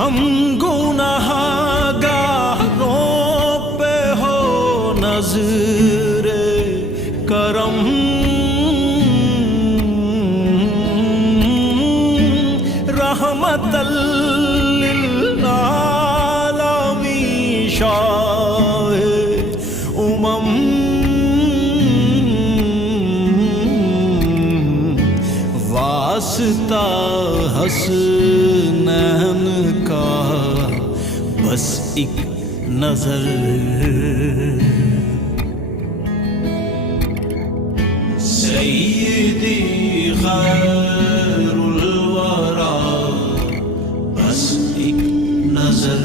ہم گناہگاروں پہ ہو نظر کرم، رحمت للعالمین شاہ امم، واسطہ حسنین کا بس ایک نظر، سیدی خیر الورا بس ایک نظر،